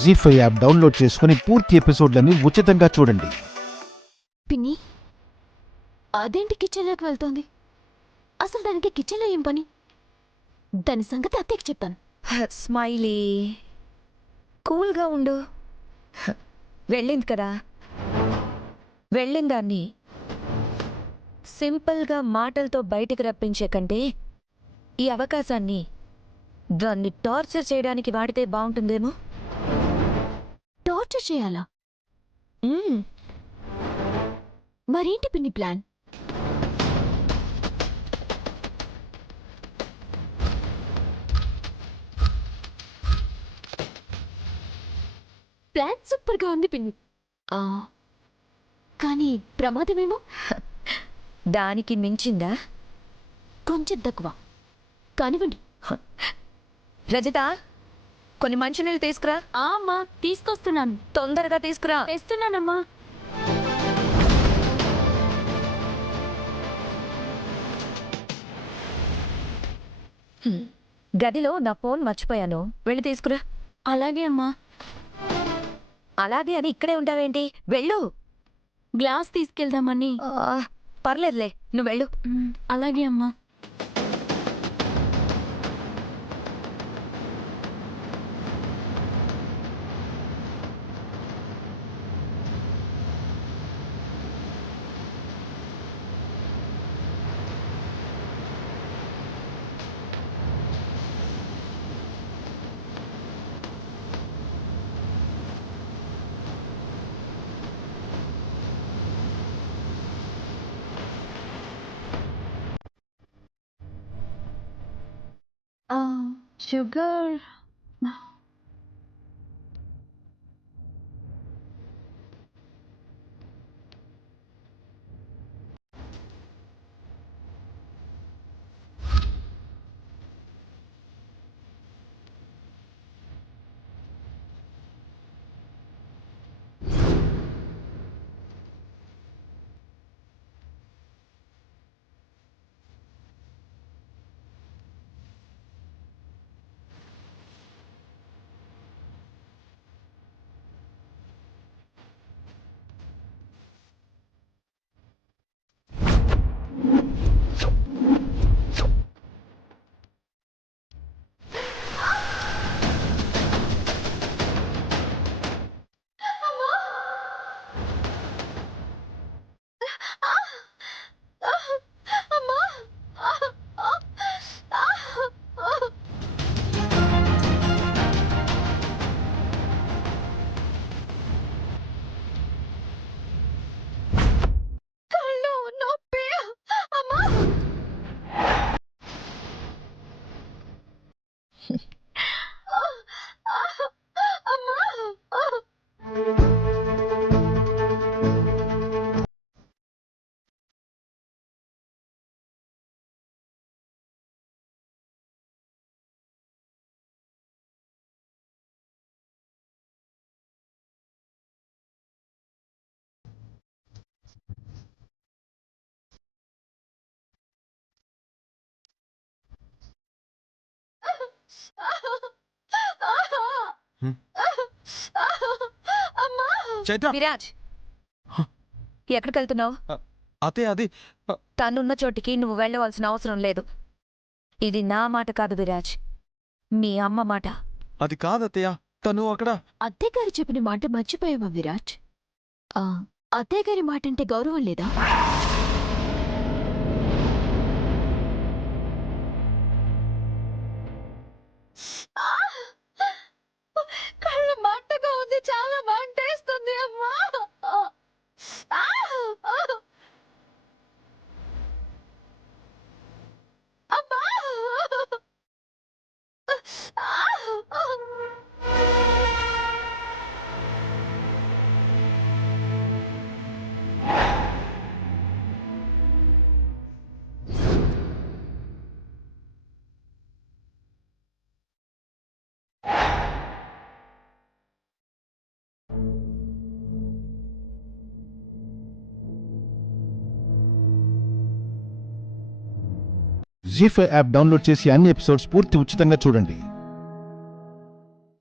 జీ5 app download చేసుకుని పూర్తి ఎపిసోడ్లని ఉచితంగా చూడండి. పిన్ని, అదేంటి కిచెన్లోకి వెళ్తోంది? అసలు దానికి కిచెన్లో ఏం పని? దాని సంగతి అత్తయ్యకి చెప్తాను. స్మైలీ, కూల్గా ఉండు. వెళ్ళింది కదా, వెళ్ళిందాన్ని సింపుల్గా మాటలతో బయటికి రప్పించే కంటే ఈ అవకాశాన్ని దాన్ని టార్చర్ చేయడానికి వాడితే బాగుంటుందేమో. టార్చర్ చేయాలా? మరేంటి పిన్ని ప్లాన్? ప్లాన్ సూపర్గా ఉంది పిన్ని. కానీ ప్రమాదమేమో. దానికి మించిందా? కొంచెం తక్కువ. కానివ్వండి. రజిత, కొన్ని మంచినీళ్ళు తీసుకురా. అమ్మా, తీసుకొస్తున్నాను. తొందరగా తీసుకురా. తెస్తున్నానమ్మా. గదిలో నా ఫోన్ మర్చిపోయాను, వెళ్ళి తీసుకురా. అలాగే అమ్మా. అలాగే అని ఇక్కడే ఉంటావేంటి? వెళ్ళు. గ్లాస్ తీసుకెళ్దామని. పర్లేదులే, నువ్వు వెళ్ళు. అలాగే అమ్మా. షుగర్. విరాజ్, ఎక్కడికి వెళ్తున్నావు? అది తనున్న చోటికి నువ్వు వెళ్ళవలసిన అవసరం లేదు. ఇది నా మాట కాదు విరాజ్, మీ అమ్మ మాట. అది కాదత్తయ్య, తను అక్కడ. అత్తయ్య గారు చెప్పిన మాట మర్చిపోయావా విరాట్? అత్తయ్య గారి మాట అంటే గౌరవం లేదా? కళ్ళ మంటగా ఉంది, చాలా మంటేస్తుంది అమ్మా. అమ్మా. జీ5 యాప్ డౌన్లోడ్ చేసి అన్ని ఎపిసోడ్స్ పూర్తి ఉచితంగా చూడండి.